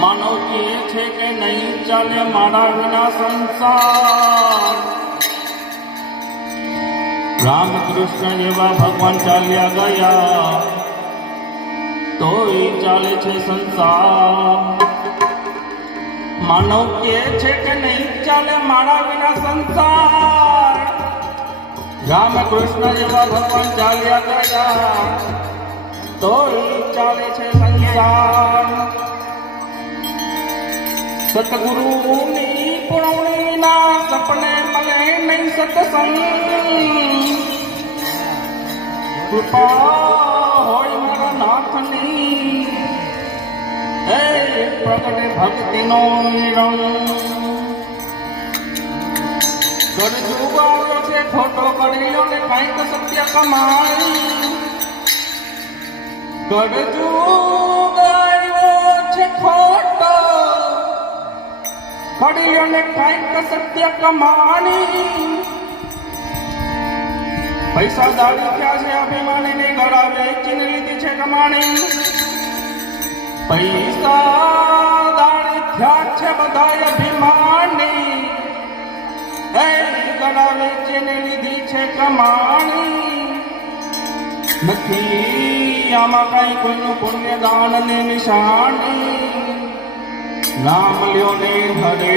માનવ કહે છે કે નહીં ચાલે મારા વિના સંસાર. રામકૃષ્ણ જેવા ભગવાન ચાલ્યા ગયા તોય ચાલે છે સંસાર. માનવ કહે છે કે નહીં ચાલે મારા વિના સંસાર. રામકૃષ્ણ જેવા ભગવાન ચાલ્યા ગયા તોય ચાલે છે સંસાર. સતગુરુની પુરવણીના સપને મળે નહીં સત્સંગ. કૃપા હોય મારા નાથની હે પ્રગટે ભક્તિનો રંગ. કળજુગ આવ્યો છે ખોટો કર્યો ને કાંઈક સત્ય કમાઈ. કળજુગ આવ્યો છે ખોટો કર્યો ને કાંઈક સત્ય કમાણી. પૈસા દાડી થયા છે અભિમાની ને ગળા વેચીને લીધી છે કમાણી. પૈસા દાડી થયા છે બધા અભિમાની એ ગળા વેચીને લીધી છે કમાણી. નથી આમાં કઈ કોઈનું પુણ્ય દાન ને નિશાની. નામ લ્યો ને હરે